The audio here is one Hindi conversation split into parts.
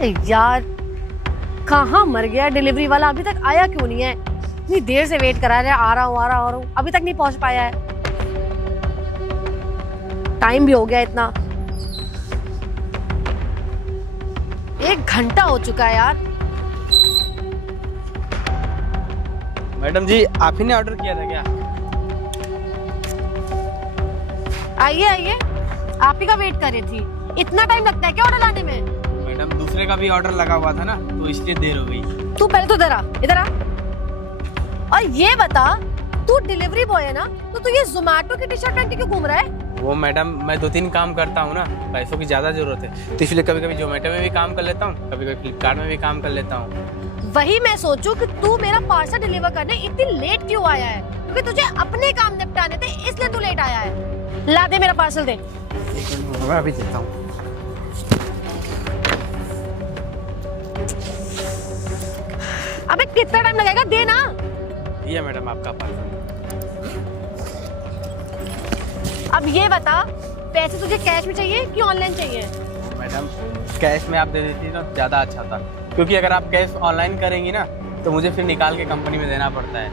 यार कहाँ मर गया डिलीवरी वाला, अभी तक आया क्यों नहीं है? इतनी देर से वेट करा रहे, आ रहा हूँ, अभी तक नहीं पहुंच पाया है। टाइम भी हो गया इतना, 1 घंटा हो चुका है यार। मैडम जी, आप ही ने ऑर्डर किया था क्या? आइए आइए, आप ही का वेट कर रही थी। इतना टाइम लगता है क्या ऑर्डर लाने में? मैडम, दूसरे का भी ऑर्डर लगा हुआ था ना, तो इसलिए देर हो गई। तू पहले तो इधर आ। और ये बता, तू डिलीवरी बॉय है ना, तो तू ये जोमेटो की टी शर्ट पहन के क्यों घूम रहा है? वो मैडम, मैं 2-3 काम करता हूँ ना, पैसों की ज़्यादा ज़रूरत है, तो इसलिए कभी कभी जोमेटो में भी काम कर लेता हूँ, कभी कभी फ्लिपकार्ट में भी काम कर लेता हूँ। वही मैं सोचूं कि तू मेरा पार्सल डिलीवर करने इतनी लेट क्यों आया है, क्योंकि तुझे अपने काम निपटाने थे, इसलिए तू लेट आया है। ला दे मेरा पार्सल दे। मैं अभी देता हूँ। अबे कितना टाइम लगेगा, दे ना। ये मैडम आपका पार्सल। अब ये बता, पैसे तुझे कैश में चाहिए कि ऑनलाइन चाहिए? मैडम, कैश में आप दे देती तो ज़्यादा अच्छा था, क्योंकि अगर आप कैश ऑनलाइन करेंगी ना, तो मुझे फिर निकाल के कंपनी में देना पड़ता है।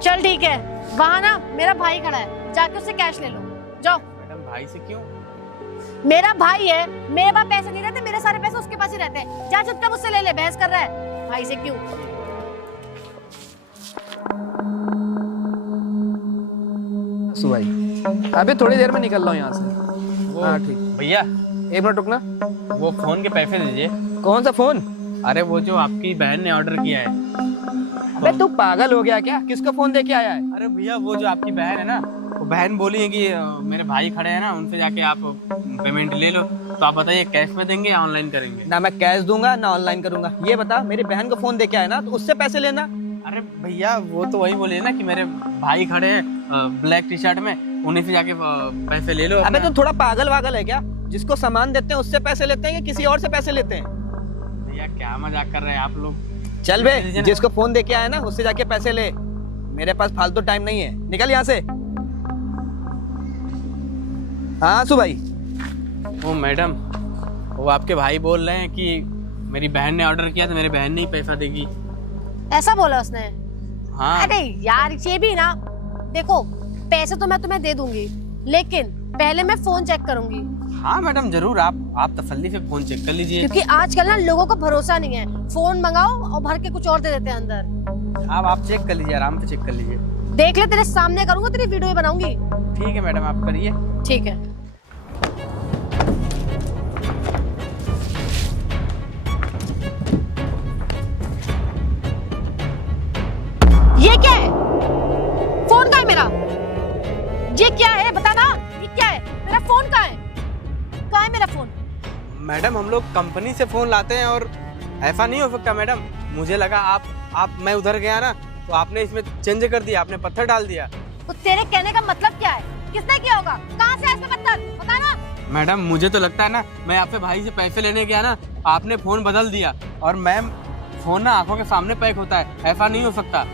चल ठीक है, वहाँ ना मेरा भाई खड़ा है, जाके उससे कैश ले लो, जाओ। मैडम, भाई से क्यों? मेरा भाई है, मेरे पास पैसे नहीं रहते, मेरे सारे पैसे उसके पास ही रहते हैं। जा चुपचाप मुझसे ले ले, बहस कर रहा है, भाई से क्यों? भाई अभी थोड़ी देर में निकल रहा हूँ यहाँ से। हाँ ठीक। भैया 1 मिनट रुकना। वो फोन के पैसे दीजिए। कौन सा फोन? अरे वो जो आपकी बहन ने ऑर्डर किया है। अबे तू पागल हो गया क्या? किसका फोन दे के आया है? अरे भैया, वो जो आपकी बहन है ना, वो बहन बोली है कि मेरे भाई खड़े हैं ना, उनसे जाके आप पेमेंट ले लो। तो आप बताइए, कैश में देंगे या ऑनलाइन करेंगे? ना मैं कैश दूंगा ना ऑनलाइन करूंगा। ये बता, मेरी बहन को फोन दे के आया ना, तो उससे पैसे लेना। अरे भैया, वो तो वही बोले ना कि मेरे भाई खड़े हैं ब्लैक टी शर्ट में, उन्हीं से जाके पैसे ले लो। अबे तो थोड़ा पागल वागल है क्या? जिसको सामान देते हैं उससे पैसे लेते हैं या किसी और से पैसे लेते हैं? भैया, क्या मजाक कर रहे हैं आप लोग? चल बे, जिसको फोन दे के आया ना, उससे जाके पैसे ले। मेरे पास फालतू टाइम नहीं है, निकल यहाँ से। हाँ सुभाई। वो मैडम, वो आपके भाई बोल रहे हैं कि मेरी बहन ने ऑर्डर किया तो मेरी बहन ने ही पैसा देगी। ऐसा बोला उसने? हाँ। अरे यार, ये भी ना, देखो पैसे तो मैं तुम्हें दे दूंगी, लेकिन पहले मैं फोन चेक करूंगी। हाँ मैडम, जरूर। आप तसल्ली से फोन चेक कर लीजिए, क्योंकि आजकल ना लोगों को भरोसा नहीं है। फोन मंगाओ और भर के कुछ और दे देते हैं अंदर। आप चेक कर लीजिए, आराम से चेक कर लीजिए। देख ले, तेरे सामने करूंगा, तेरी वीडियो ही बनाऊंगी। ठीक है मैडम, आप करिए। ठीक है। ये क्या है? फोन कहाँ है मेरा? ये क्या है, बता ना, ये क्या है? मेरा फोन कहाँ है? कहाँ है मेरा फोन? मैडम, हम लोग कंपनी से फोन लाते हैं और ऐसा नहीं हो सकता मैडम। मुझे लगा आप मैं उधर गया ना, तो आपने इसमें चेंज कर दिया, आपने पत्थर डाल दिया। तो तेरे कहने का मतलब क्या है? किसने किया होगा? कहाँ से है इसमें पत्थर? बता ना। मैडम, मुझे तो लगता है ना, मैं आपके भाई से पैसे लेने गया ना, आपने फोन बदल दिया। और मैम, फोन ना आंखों के सामने पैक होता है, ऐसा नहीं हो सकता।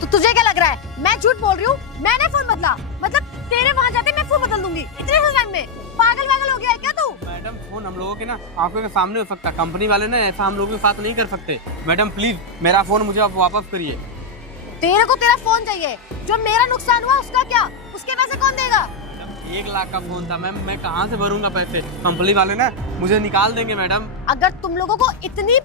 तो तुझे क्या लग रहा है मैं झूठ बोल रही हूँ? मैंने फोन बदला, मतलब तेरे वहाँ जाते मैं फोन बदल दूंगी इतने से टाइम में? पागल वागल हो गया है क्या तू? मैडम, फोन हम लोगों के ना आंखों के सामने हो सकता, कंपनी वाले ना ऐसा हम लोगों के साथ नहीं कर सकते। मैडम प्लीज, मेरा फोन मुझे आप वापस करिए। तेरे को तेरा फोन चाहिए, जो मेरा नुकसान हुआ उसका क्या? उसके पैसे कौन देगा? 1 लाख का फोन था मैम, मैं कहाँ से भरूंगा पैसे? कंपनी वाले ना मुझे निकाल देंगे मैडम। अगर तुम लोगों को इतनी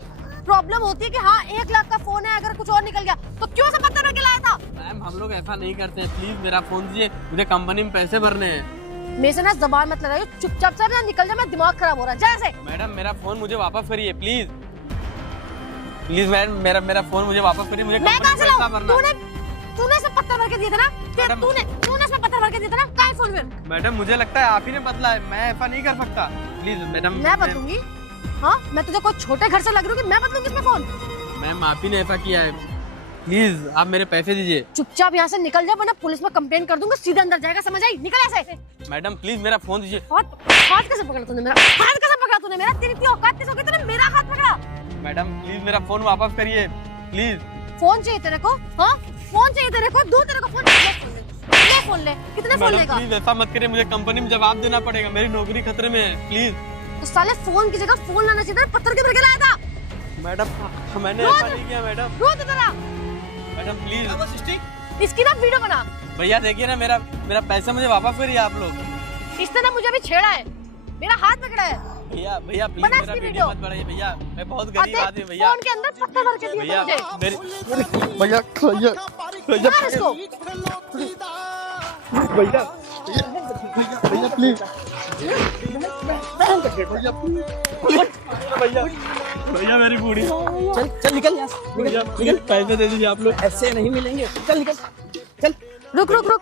प्रॉब्लम होती है कि हाँ 1 लाख का फोन है, अगर कुछ और निकल गया तो क्यों ऐसा पत्थर रख के लाया था? मैम, हम लोग ऐसा नहीं करते, प्लीज मेरा फोन दीजिए, मुझे कंपनी में पैसे भरने हैं। मेरे से ना जबान मत लगाइयो, चुपचाप से ना निकल जा, मैं दिमाग खराब हो रहा है। जा ऐसे। मैडम, मेरा फोन मुझे वापस करिए प्लीज। प्लीज मैडम, मेरा फोन मुझे वापस करिए, मुझे मैं कहाँ से पैसा लाऊं? भरना। तूने सब पत्थर भर के दिए थे ना? तूने सब पत्थर भर के दिए थे ना? कहाँ है फोन फिर? मैडम, मुझे लगता है आप ही ने बदला है, मैं ऐसा नहीं कर सकता। Please madam. मैं बदलूंगी? हाँ, मैं तुझे कोई छोटे घर से लग रही हूँ कि मैं बदलूंगी इसमें फोन? मैम, आप ही ने ऐसा किया है, प्लीज आप मेरे पैसे दीजिए। चुपचाप यहाँ से निकल जा, वरना पुलिस में कंप्लेन कर दूंगा, सीधे अंदर जाएगा, समझ आई? निकल ऐसे। मैडम प्लीज मेरा फोन दीजिए। हाथ कैसे पकड़ा तूने मेरा? हाथ कैसे पकड़ा तूने मेरा? तेरी इतनी औकात कैसे हो गई, तूने मेरा हाथ पकड़ा? मैडम प्लीज मेरा फोन वापस करिए प्लीज। फोन चाहिए तेरे को? हाँ, फोन चाहिए तेरे को? दूं तेरे को फोन? ले फोन ले। कितने फोन लेगा? प्लीज ऐसा मत करिए, मुझे कंपनी में जवाब देना पड़ेगा, मेरी नौकरी खतरे में है, प्लीज। तो साले फोन की जगह फोन लाना चाहिए था, पत्थर क्यों लेके लाया था? मैडम मैंने ऐसा नहीं किया मैडम। रोज इधर आ। मैडम प्लीज इसकी ना वीडियो बना। भैया देखिए ना, मेरा पैसा मुझे वापस करिए आप लोग। इसने ना मुझे अभी छेड़ा है, मेरा हाथ पकड़ा है। भैया प्लीज बना मेरा इसकी वीडियो वीडियो। मत बढ़ाइए भैया, मैं बहुत और गरीब देख, आदमी भैया। फोन के अंदर पत्थर भर के दिए थे भैया मुझे। भैया मार इसको। भैया प्लीज भैया मेरी बूढ़ी। चल चल निकल यहाँ से, भैया प्लीज पैसे दे दीजिए आप लोग। ऐसे नहीं मिलेंगे। चल निकल चल। रुक रुक रुक,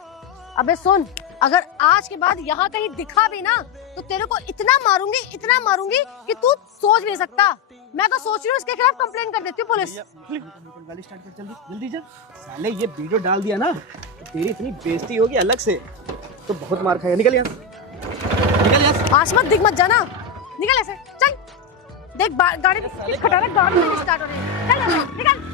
अबे सुन, अगर आज के बाद यहाँ कहीं दिखा भी ना तो तेरे को इतना मारूंगी कि तू सोच नहीं सकता। मैं तो सोच रही हूँ इसके खिलाफ कंप्लेंट कर देती हूँ पुलिस। गाड़ी स्टार्ट कर, जल्दी जल्दी जा। साले ये वीडियो डाल दिया ना तो तेरी इतनी बेइज्जती होगी अलग से, तो बहुत मार खाएगा। निकल यहाँ से, निकल यहाँ से। आसमत दिख मत जाना, निकल ऐसे। चल देख गाड़ी खटारा, गाड़ी नहीं स्टार्ट हो रही है। चल यहाँ से, निकल।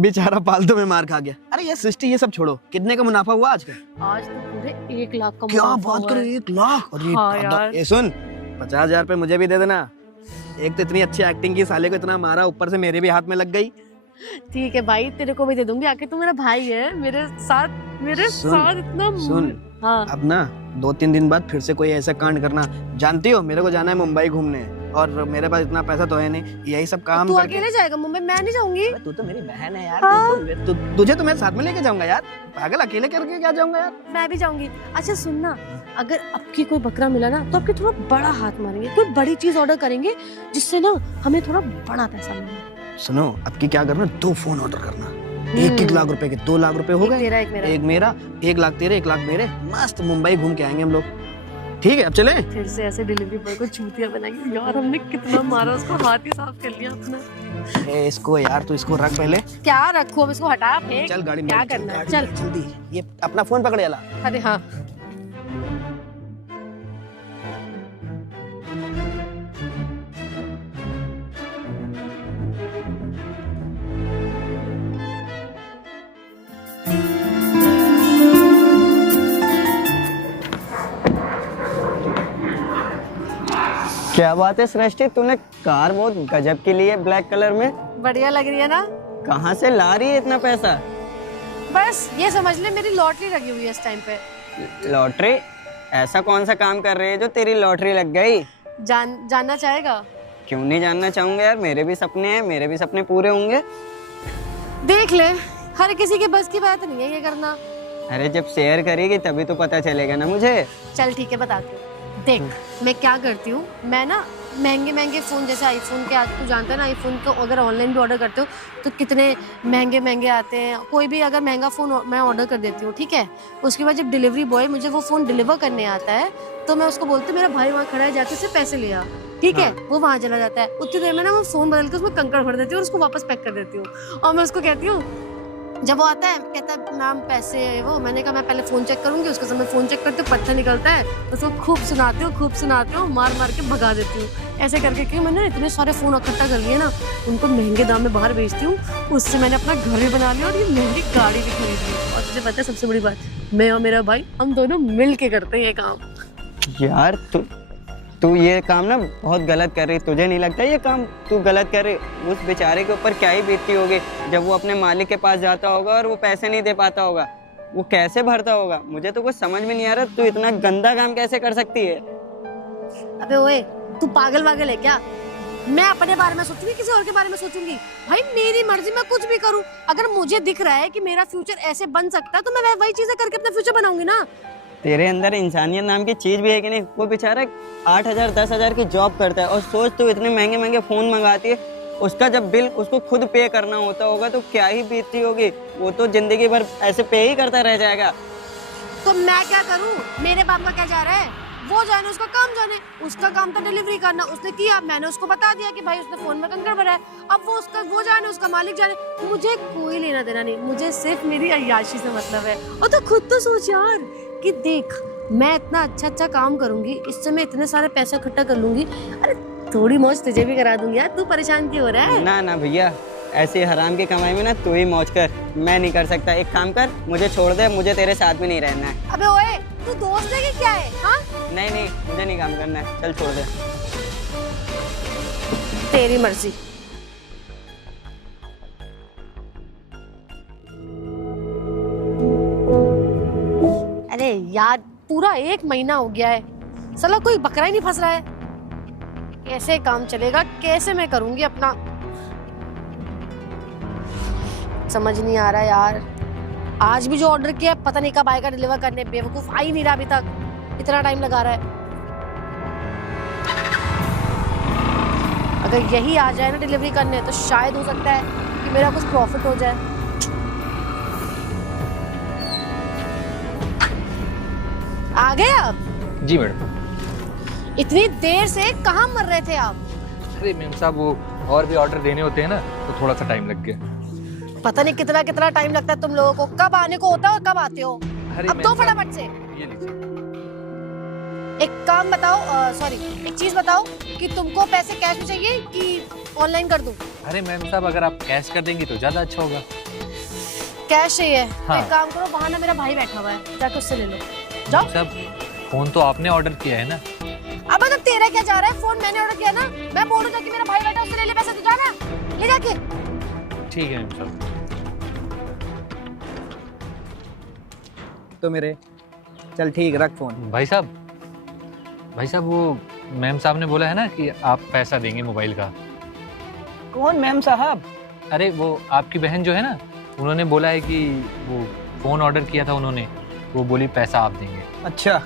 बेचारा पालतू में मार खा गया। अरे ये सृष्टि, ये सब छोड़ो, कितने का मुनाफा हुआ आज का? आज तो पूरे 1 लाख का क्या मुनाफा बात हुआ कर है। रहे हो, 1 लाख? अरे हाँ दादा, यार। ये सुन, 50,000 रुपए मुझे भी दे देना। एक तो इतनी अच्छी एक्टिंग की, साले को इतना मारा, ऊपर से मेरे भी हाथ में लग गई। ठीक है भाई, तेरे को भी दे दूंगी, आके तू मेरा भाई है। मेरे साथ इतना सुन, हाँ। अब ना 2-3 दिन बाद फिर से कोई ऐसा कांड करना। जानती हो मेरे को जाना है मुंबई घूमने, और मेरे पास इतना पैसा तो है नहीं, यही सब काम तू करके। अकेले जाएगा मुंबई? मैं नहीं जाऊंगी। तू तो मेरी बहन है यार। हाँ। तुझे तो मैं साथ में लेके जाऊंगा यार, पागल, अकेले करके क्या जाऊंगा यार। मैं भी जाऊंगी। अच्छा सुनना, अगर आपकी कोई बकरा मिला ना तो आपके थोड़ा बड़ा हाथ मारेंगे, कोई बड़ी चीज ऑर्डर करेंगे जिससे ना हमें थोड़ा बड़ा पैसा मिले। सुनो, अब की क्या करना, 2 फोन ऑर्डर करना। 1-1 लाख रुपए के 2 लाख रुपए हो गए। तेरा, एक मेरा। एक मेरा, 1 लाख तेरे, 1 लाख मेरे। मस्त मुंबई घूम के आएंगे हम लोग। ठीक है, अब चले। फिर से ऐसे डिलीवरी बॉय को चूतिया बनाएंगे यार। हमने कितना मारा उसको, हाथ ही साफ कर लिया अपना। इसको यार, तू इसको रख पहले। क्या रखो, अब इसको हटा फेंक। चल गाड़ी में, क्या करना है? चल जल्दी। ये अपना फोन पकड़े ला। अरे हाँ। क्या बात है सृष्टि, तूने कार बहुत गजब की ली है, ब्लैक कलर में। बढ़िया लग रही है ना? कहाँ से ला रही है इतना पैसा? बस ये समझ ले मेरी लॉटरी लगी हुई है इस टाइम पे। लॉटरी? ऐसा कौन सा काम कर रही है जो तेरी लॉटरी लग गई? जानना चाहेगा? क्यों नहीं जानना चाहूंगा यार, मेरे भी सपने हैं, मेरे भी सपने पूरे होंगे। देख ले, हर किसी के बस की बात नहीं है ये करना। अरे जब शेयर करेगी तभी तो पता चलेगा ना मुझे। चल ठीक है, बताती हूँ। देख, मैं क्या करती हूँ, मैं ना महंगे फ़ोन, जैसे आईफोन के, आज तू जानता है ना आईफोन को अगर ऑनलाइन भी ऑर्डर करते हो तो कितने महंगे आते हैं। कोई भी अगर महंगा फ़ोन मैं ऑर्डर कर देती हूँ, ठीक है। उसके बाद जब डिलीवरी बॉय मुझे वो फ़ोन डिलीवर करने आता है तो मैं उसको बोलती हूँ मेरा भाई वहाँ खड़ा है, जाके उससे पैसे ले आ, ठीक है। वो वहाँ चला जाता है, उतनी देर में ना वो फ़ोन बदल के उसमें कंकड़ भर देती हूँ और उसको वापस पैक कर देती हूँ। और मैं उसको कहती हूँ, जब वो आता है कहता है मैम पैसे है वो, मैंने कहा मैं पहले फ़ोन चेक करूंगी। उसके समय फ़ोन चेक करती हूँ, पत्थर निकलता है, उसको खूब सुनाती हूँ, मार के भगा देती हूँ। ऐसे करके कि मैंने इतने सारे फ़ोन इकट्ठा कर लिए ना, उनको महंगे दाम में बाहर बेचती हूँ। उससे मैंने अपना घर भी बना लिया और ये महंगी गाड़ी भी खरीद ली। और तुझे पता है सबसे बड़ी बात, मैं और मेरा भाई हम दोनों मिल के करते हैं ये काम। यार तू ये काम ना बहुत गलत कर रही, तुझे नहीं लगता ये काम तू गलत कर रही? उस बेचारे के ऊपर क्या ही बीतती होगी जब वो अपने मालिक के पास जाता होगा और वो पैसे नहीं दे पाता होगा, वो कैसे भरता होगा? मुझे तो कुछ समझ में नहीं आ रहा, तू इतना गंदा काम कैसे कर सकती है? अबे ओए, तू पागल है क्या? मैं अपने बारे में सोचूंगी, किसी और के बारे में सोचूंगी? भाई मेरी मर्जी, मैं कुछ भी करूं। अगर मुझे दिख रहा है कि मेरा फ्यूचर ऐसे बन सकता है तो मैं वही चीजें करके अपना फ्यूचर बनाऊंगी ना। तेरे अंदर इंसानियत नाम की चीज भी है कि नहीं? वो बेचारा 8,000 10,000 की जॉब करता है और सोच तू इतने महंगे महंगे फोन मंगाती है, उसका जब बिल उसको खुद पे करना होता होगा तो क्या ही बीतती होगी। वो तो जिंदगी भर ऐसे पे ही करता रह जाएगा। तो मैं क्या करूं? मेरे बाप का क्या जा रहा है? वो जाने, उसका काम जाने। उसका काम था डिलीवरी करना, उसने किया, मैंने उसको बता दिया कि भाई उसने फोन में कंकड़ भरा है। अब वो जाने, उसका मालिक जाने, मुझे कोई लेना देना नहीं। मुझे सिर्फ मेरी अय्याशी से मतलब है। और तो खुद तो सोच यार कि देख, मैं इतना अच्छा काम करूंगी, इससे मैं इतने सारे पैसे इकट्ठा कर लूंगी। अरे थोड़ी मौज तुझे भी करा दूंगी यार। तू परेशान क्यों हो रहा है? ना ना भैया, ऐसी हराम की कमाई में ना तू ही मौज कर, मैं नहीं कर सकता। एक काम कर, मुझे छोड़ दे, मुझे तेरे साथ भी नहीं रहना है। अबे ओए, तू दोस्त है कि क्या है? हाँ, नहीं नहीं, मुझे नहीं काम करना है, चल छोड़ दे। तेरी मर्जी। अरे यार, पूरा 1 महीना हो गया है, साला कोई बकरा ही नहीं फंस रहा है। कैसे काम चलेगा? कैसे मैं करूंगी अपना? समझ नहीं आ रहा यार। आज भी जो ऑर्डर किया पता नहीं कब आएगा डिलीवर करने। बेवकूफ आ ही नहीं रहा अभी तक, इतना टाइम लगा रहा है। अगर यही आ जाए ना डिलीवरी करने तो शायद हो सकता है कि मेरा कुछ प्रॉफिट हो जाए। आ गए आप? जी मैडम। इतनी देर से कहाँ मर रहे थे आप? अरे मैम साहब, वो और भी ऑर्डर देने होते हैं ना, तो थोड़ा सा टाइम लग गया। पता नहीं कितना कितना टाइम लगता है तुम लोगों को। कब आने को होता है और कब आते हो? अरे अब मैम दो साहब, फटाफट से। ये लीजिए। एक काम बताओ, सॉरी, एक चीज बताओ कि तुमको पैसे कैश में चाहिए कि ऑनलाइन कर दूं? अरे मैम साहब, अगर आप कैश कर देंगी तो ज्यादा अच्छा होगा। कैश चाहिए? हाँ। एक काम करो, बाहर ना मेरा भाई बैठा हुआ है, जाके उससे ले लो। जाओ। मैम साहब, फोन तो आपने ऑर्डर किया है ना। अब तो तेरा क्या जा रहा है? फोन मैंने ऑर्डर किया ना। मैं बोलूं जाके मेरा भाई बैठा, उससे ले ले पैसे, तू जाना ले जाके। ठीक है मैम साहब। तो मेरे चल ठीक, रख फोन। भाई साहब, वो मैम साहब ने बोला है ना कि आप पैसा देंगे मोबाइल का। कौन मैम साहब? अरे वो आपकी बहन जो है ना, उन्होंने बोला है कि वो फोन ऑर्डर किया था उन्होंने, वो बोली पैसा आप देंगे। अच्छा,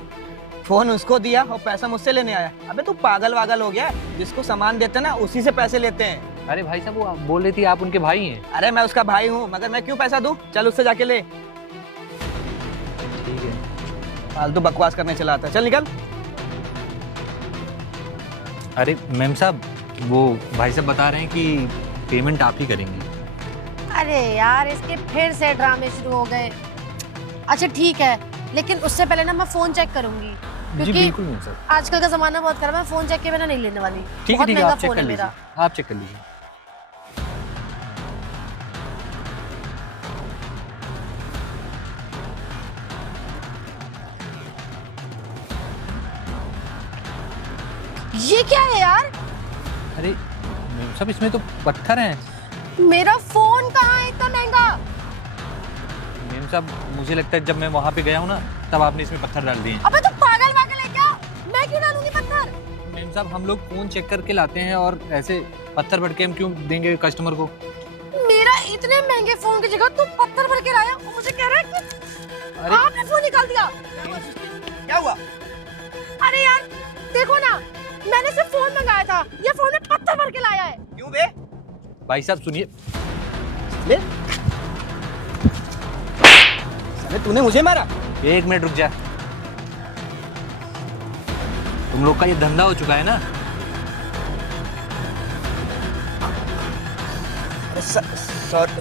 फोन उसको दिया और पैसा मुझसे लेने आया? अबे तू पागल वागल हो गया? जिसको सामान देते ना उसी से पैसे लेते हैं। अरे भाई साहब, वो बोल रही थी आप उनके भाई हैं। अरे मैं उसका भाई हूँ, मगर मैं क्यों पैसा दूं? चल उससे जाके ले। ठीक है। फालतू बकवास करने चला आता, चल निकल। अरे मैम साहब, वो भाई साहब बता रहे हैं कि पेमेंट आप ही करेंगी। अरे यार, इसके फिर से ड्रामे शुरू हो गए। अच्छा ठीक है, लेकिन उससे पहले ना मैं फोन चेक करूंगी, जी क्योंकि बिल्कुल मैम साहब। आजकल का जमाना बहुत खराब है। मैं फोन चेक के बिना नहीं लेने वाली। ठीक है बहुत ठीक है, महंगा आप चेक फोन कर है लीजिए, मेरा। आप चेक कर लीजिए। ये क्या है यार? अरे मैम साहब, इसमें तो पत्थर हैं। मेरा फोन कहाँ है इतना महंगा? मैम साहब, मुझे लगता है जब मैं वहाँ पे गया हूँ ना, तब आपने इसमें पत्थर डाल दिए। अबे तू पागल वागल है क्या? मैं क्यों डालूंगी पत्थर? मैम साहब, हम लोग फोन चेक करके लाते हैं और ऐसे पत्थर भर के हम क्यों देंगे कस्टमर को? मेरा इतने महंगे फोन की जगह तू पत्थर भर के लाया और मुझे कह रहा है कि अरे आपने फोन निकाल दिया। क्या हुआ? अरे यार देखो ना, मैंने सिर्फ फोन मंगाया था, ये फोन में पत्थर भर के लाया है। क्यों बे? भाई साहब सुनिए। ले। साले तूने मुझे मारा? एक मिनट रुक जा। तुम लोग का ये धंधा हो चुका है ना।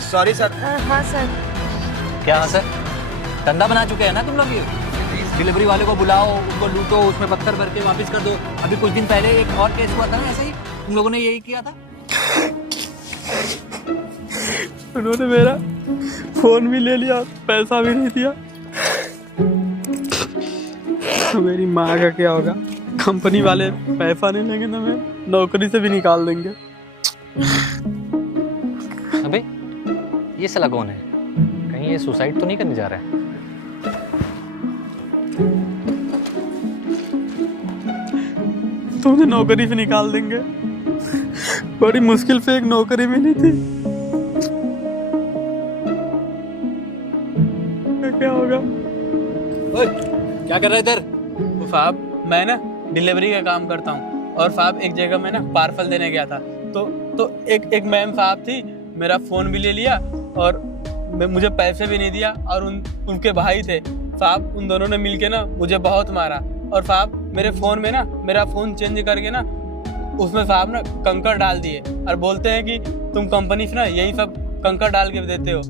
Sorry sir. हाँ सर। क्या हाँ सर? धंधा बना चुके हैं ना तुम लोग ये। डिलीवरी वाले को बुलाओ, उनको लूटो, उसमें पत्थर भर के वापस कर दो। अभी कुछ दिन पहले एक और केस हुआ था ना, ऐसे ही तुम लोगों ने यही किया था। उन्होंने मेरा फोन भी ले लिया, पैसा भी नहीं दिया। तो मेरी माँ का क्या होगा? कंपनी वाले पैसा नहीं लेंगे तो मैं नौकरी से भी निकाल देंगे। अबे ये साला कौन है? कहीं ये सुसाइड तो नहीं करने जा रहा है? तुमने नौकरी से निकाल देंगे। बड़ी मुश्किल से एक नौकरी मिली थी। क्या होगा? क्या कर रहे इधर? वो साहब मैं ना डिलीवरी का काम करता हूँ और साहब एक जगह में ना पार्सल देने गया था तो एक मैम साहब थी, मेरा फ़ोन भी ले लिया और मुझे पैसे भी नहीं दिया और उनके भाई थे साहब, उन दोनों ने मिलके ना मुझे बहुत मारा और साहब मेरे फ़ोन में ना मेरा फ़ोन चेंज करके ना उसमें साहब ना कंकड़ डाल दिए और बोलते हैं कि तुम कंपनी से ना यही सब कंकड़ डाल के देते हो,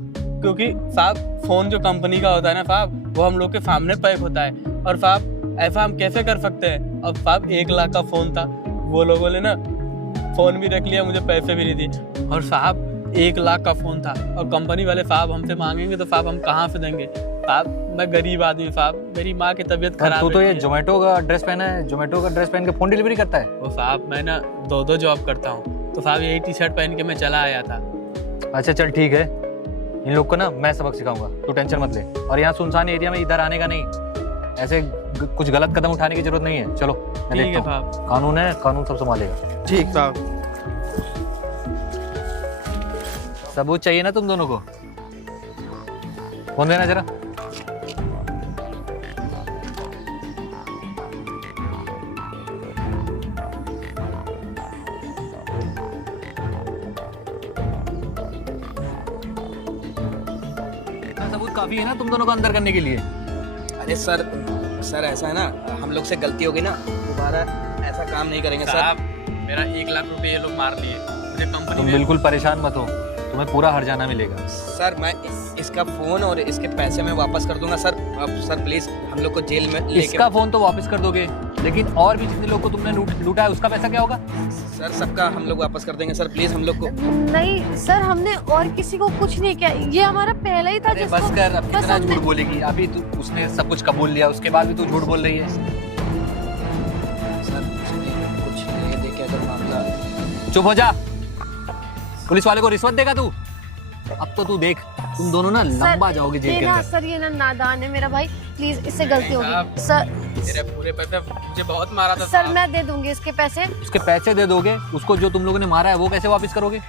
क्योंकि साहब फ़ोन जो कंपनी का होता है ना साहब वो हम लोग के सामने पैक होता है और साहब ऐसा हम कैसे कर सकते हैं। अब साहब 1 लाख का फ़ोन था, वो लोगों ने ना फ़ोन भी रख लिया, मुझे पैसे भी नहीं दिए और साहब 1 लाख का फ़ोन था और कंपनी वाले साहब हमसे मांगेंगे तो साहब हम कहाँ से देंगे। साहब मैं गरीब आदमी साहब, मेरी माँ की तबीयत खराब तू तो है। ये जोमेटो का ड्रेस पहना है, जोमेटो का ड्रेस पहन के फोन डिलीवरी करता है? वो साहब मैं ना 2 जॉब करता हूँ तो साहब यही टी-शर्ट पहन के मैं चला आया था। अच्छा चल ठीक है, इन लोग को ना मैं सबक सिखाऊंगा, तू टेंशन मत ले। और यहाँ सुनसान एरिया में इधर आने का नहीं, ऐसे कुछ गलत कदम उठाने की जरूरत नहीं है। चलो मैं ठीक है देखता हूँ। साहब। कानून है, कानून सब संभालेगा। ठीक साहब। सबूत चाहिए ना तुम दोनों को? फोन देना जरा। सबूत काफी है ना तुम दोनों को अंदर करने के लिए? अरे सर ऐसा है ना, हम लोग से गलती हो गई ना, दोबारा ऐसा काम नहीं करेंगे सर। साहब मेरा 1 लाख रुपए ये लोग मार लिए, मुझे कंपनी तुम में बिल्कुल परेशान मत हो, तुम्हें पूरा हर्जाना मिलेगा। सर मैं इसका फ़ोन और इसके पैसे मैं वापस कर दूंगा सर। अब सर प्लीज़ हम लोग को जेल में लेके। इसका फोन तो वापस कर दोगे, लेकिन और भी जितने लोग को तुमने लूटा है उसका पैसा क्या होगा? सर सबका हम लोग वापस कर देंगे सर, प्लीज़ हम लोग को। नहीं सर, हमने और किसी को कुछ नहीं किया, ये हमारा पहला ही था। अरे बस कर, अब कितना झूठ बोलेगी? अभी तू उसने सब कुछ कबूल लिया, उसके बाद भी तू झूठ बोल रही है। सर कुछ नहीं देखे अगर मामला। चुप हो जा, पुलिस वाले को रिश्वत देगा तू? अब तो तू देख, तुम दोनों ना लंबा जाओगे जेल के अंदर। सर ये ना नादान है मेरा भाई, प्लीज इससे गलती होगी साहब, सर। मेरे पूरे पैसे मुझे बहुत मारा था सर मैं दे दूंगी इसके पैसे। उसके पैसे दे दोगे, उसको जो तुम लोगों ने मारा है वो कैसे वापस करोगे?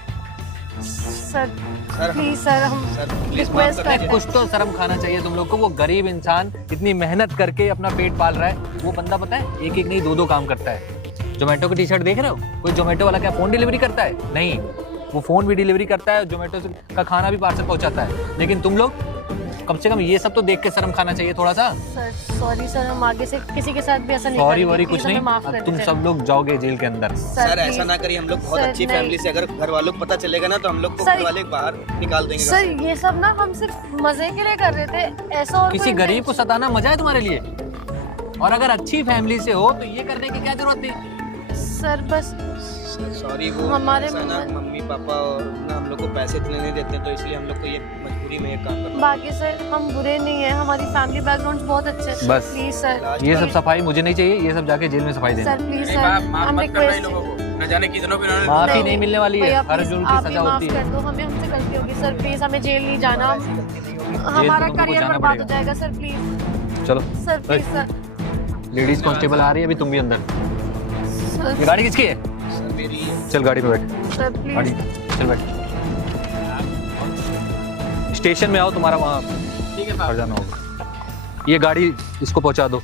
सर सर प्लीज सर, हम सर प्लीज़ रिक्वेस्ट माफ कर करते दीजिए। हैं। कुछ तो शर्म खाना चाहिए तुम लोग को। वो गरीब इंसान इतनी मेहनत करके अपना पेट पाल रहा है, वो बंदा पता है एक नहीं 2 काम करता है। जोमेटो की टी-शर्ट देख रहे हो? कोई जोमेटो वाला क्या फोन डिलीवरी करता है? नहीं, वो फोन भी डिलीवरी करता है, जोमेटो का खाना भी पार्सल पहुंचाता है। लेकिन तुम लोग कम से कम ये सब तो देख के शर्म खाना चाहिए थोड़ा सा। सर सॉरी सर, हम आगे से किसी के साथ भी ऐसा नहीं सॉरी करेंगे, वॉरी please कुछ नहीं, हमें माफ अब कर तुम दीजिए। सब लोग जाओगे जेल के अंदर। Sir please। ऐसा ना करिए, हम लोग बहुत सर, अच्छी नहीं। फैमिली से, अगर घर वालों को पता चलेगा ना तो हम लोग को सर, घर वाले बाहर निकाल देंगे। सर ये सब ना हम सिर्फ मजे के लिए कर रहे थे, ऐसा और किसी कोई गरीब को सताना मजा है तुम्हारे लिए? और अगर अच्छी फैमिली से हो तो ये करने की क्या जरूरत थी? सर बस सॉरी, वो हमारे ऐसा ना मन- मम्मी पापा और ना हम लोग को पैसे इतने नहीं देते, तो इसलिए हम लोग को ये मजबूरी में ये काम करना। बाकी सर हम बुरे नहीं है, हमारी फैमिली बैकग्राउंड बहुत अच्छे हैं। बस। प्लीज सर, ये सब सफाई मुझे नहीं चाहिए, ये सब जाके जेल में सफाई देना। सर प्लीज नहीं सर, बाप, माफ हम मत करना इन रिक्वेस्ट। लोगों को, न जाने कितनों को इन्होंने माफी नहीं, नहीं मिलने वाली है, भैया, हर please, जुर्म आप की ही सजा माफ होती है। कर दो, हमें हमसे गलती होगी सर, प्लीज हमें जेल नहीं जाना, हमारा तुमको करियर जाना बर्बाद हो पड़ेगा। जाएगा सर, प्लीज चलो sir, please sir ladies constable आ रही है, अभी तुम भी अंदर। सर, ये गाड़ी किसकी है? सर मेरी चल गाड़ी पे बैठ, सर गाड़ी प्लीज। चल बैठ। स्टेशन में आओ, तुम्हारा वहाँ ठीक है घर साहब। जाना होगा। ये गाड़ी इसको पहुँचा दो।